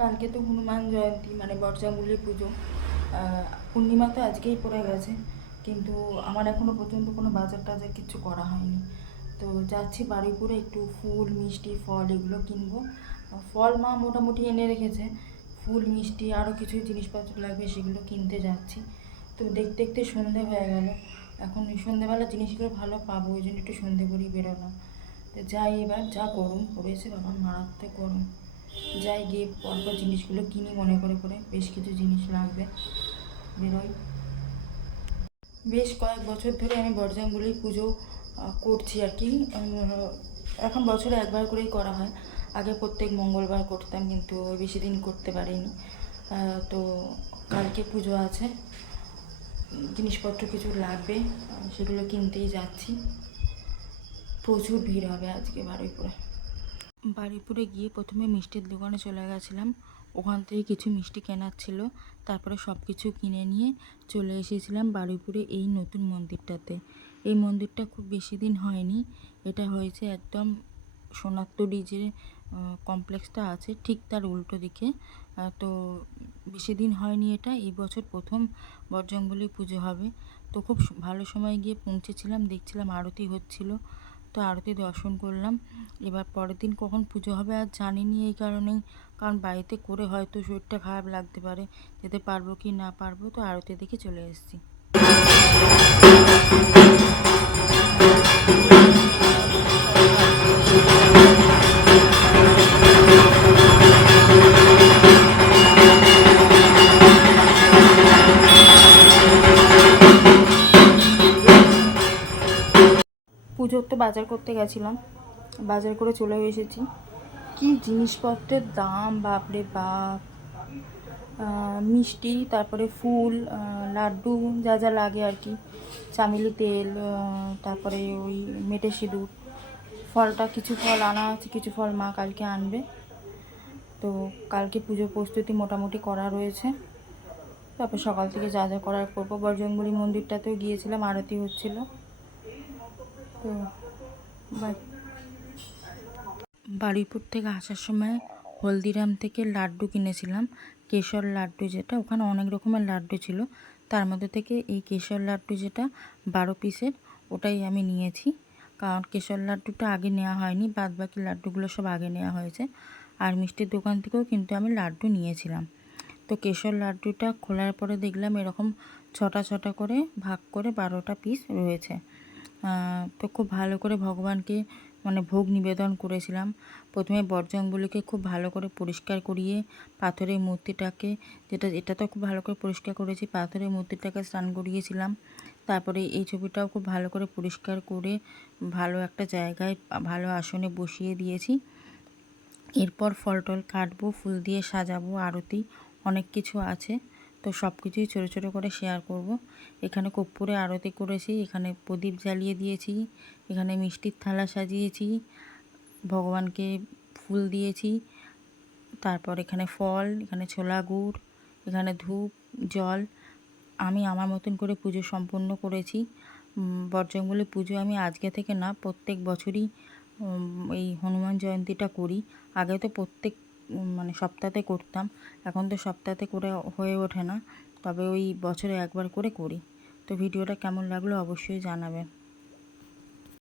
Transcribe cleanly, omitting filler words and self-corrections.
কালকে তো হনুমান জয়ন্তী মানে বর্ষামূলী পুজো। পূর্ণিমা তো আজকেই পড়ে গেছে, কিন্তু আমার এখনও পর্যন্ত কোনো বাজার টাজার কিছু করা হয়নি। তো যাচ্ছি বারুইপুরে, একটু ফুল মিষ্টি ফল এগুলো কিনবো। ফল মা মোটামুটি এনে রেখেছে, ফুল মিষ্টি আরও কিছু জিনিসপত্র লাগবে সেগুলো কিনতে যাচ্ছি। তো দেখতে দেখতে সন্ধে হয়ে গেল। এখন সন্ধেবেলা জিনিসগুলো ভালো পাবো, ওই জন্য একটু সন্ধে করেই বেরোলাম। তো যাই, এবার যা গরম পড়েছে বাবা, মারাত্মক গরম। যাই, গিয়ে পরপর জিনিসগুলো কিনি মনে করে করে, বেশ কিছু জিনিস লাগবে, বেরোই। বেশ কয়েক বছর ধরে আমি বর্জামগুলির পুজো করছি আর কি। এখন বছরে একবার করেই করা হয়। আগে প্রত্যেক মঙ্গলবার করতাম, কিন্তু বেশি দিন করতে পারিনি। তো কালকে পুজো আছে, জিনিসপত্র কিছু লাগবে, সেগুলো কিনতেই যাচ্ছি। প্রচুর ভিড় হবে আজকে বারুইপুরে। বারুইপুরে গিয়ে প্রথমে মিষ্টির দোকানে চলে গেছিলাম, ওখান থেকে কিছু মিষ্টি কেনার ছিল। তারপরে সব কিছু কিনে নিয়ে চলে এসেছিলাম বারুইপুরে এই নতুন মন্দিরটাতে। এই মন্দিরটা খুব বেশি দিন হয়নি, এটা হয়েছে একদম সোনারতরী যে কমপ্লেক্সটা আছে ঠিক তার উল্টো দিকে। তো বেশি দিন হয়নি, এটা এই বছর প্রথম বজরংবলী পুজো হবে। তো খুব ভালো সময় গিয়ে পৌঁছেছিলাম, দেখছিলাম আরতি হচ্ছিল, তো আরতি দর্শন করলাম। এবার পরের দিন কখন পুজো হবে আর জানিনি, এই কারণেই, কারণ বাড়িতে করে হয়তো শরীরটা খারাপ লাগতে পারে, যেতে পারবো কি না পারবো। তো আরতি দেখে চলে এসেছি। পুজোর তো বাজার করতে গেছিলাম, বাজার করে চলেও এসেছি। কি জিনিসপত্রের দাম, বাপরে বাপ! মিষ্টি, তারপরে ফুল, লাড্ডু, যা যা লাগে আর কি, চামেলি তেল, তারপরে ওই মেটে সিঁদুর, ফলটা কিছু ফল আনা আছে, কিছু ফল মা কালকে আনবে। তো কালকে পুজোর প্রস্তুতি মোটামুটি করা রয়েছে। তারপর সকাল থেকে যা যা করার করবো। বজরংবলী মন্দিরটাতেও গিয়েছিলাম, আরতি হচ্ছিল। তো বারুইপুর থেকে আসার সময় হলদিরাম থেকে লাড্ডু কিনেছিলাম, কেশর লাড্ডু যেটা, ওখানে অনেক রকমের লাড্ডু ছিল, তার মধ্যে থেকে এই কেশর লাড্ডু যেটা 12 পিসের, ওটাই আমি নিয়েছি। কারণ কেশর লাড্ডুটা আগে নেওয়া হয়নি, বাদ বাকি লাড্ডুগুলো সব আগে নেওয়া হয়েছে। আর মিষ্টির দোকান থেকেও কিন্তু আমি লাড্ডু নিয়েছিলাম। তো কেশর লাড্ডুটা খোলার পরে দেখলাম এরকম ছটা ছটা করে ভাগ করে 12টা পিস রয়েছে। তো খুব ভালো করে ভগবানকে মানে ভোগ নিবেদন করেছিলাম। প্রথমে বজরংবলীকে খুব ভালো করে পরিষ্কার করিয়ে পাথরের মূর্তিটাকে, এটা তো খুব ভালো করে পরিষ্কার করেছি, পাথরের মূর্তিটাকে স্নান করিয়েছিলাম। তারপরে এই ছবিটাও খুব ভালো করে পরিষ্কার করে ভালো একটা জায়গায় ভালো আসনে বসিয়ে দিয়েছি। এরপর ফল টল কাটবো, ফুল দিয়ে সাজাবো, আরতি অনেক কিছু আছে। তো সব কিছুই ছোটো ছোটো করে শেয়ার করব। এখানে কর্পূরে আরতি করেছি, এখানে প্রদীপ জ্বালিয়ে দিয়েছি, এখানে মিষ্টির থালা সাজিয়েছি, ভগবানকে ফুল দিয়েছি, তারপর এখানে ফল, এখানে ছোলা গুড়, এখানে ধূপ, জল। আমি আমার মতন করে পুজো সম্পন্ন করেছি। বজরংবলী পুজো আমি আজকে থেকে না, প্রত্যেক বছরই এই হনুমান জয়ন্তীটা করি। আগে তো প্রত্যেক মানে সপ্তাহে করতাম, এখন তো সপ্তাহে করে হয়ে ওঠে না, তবে ওই বছরে একবার করে করি। তো ভিডিওটা কেমন লাগলো অবশ্যই জানাবেন।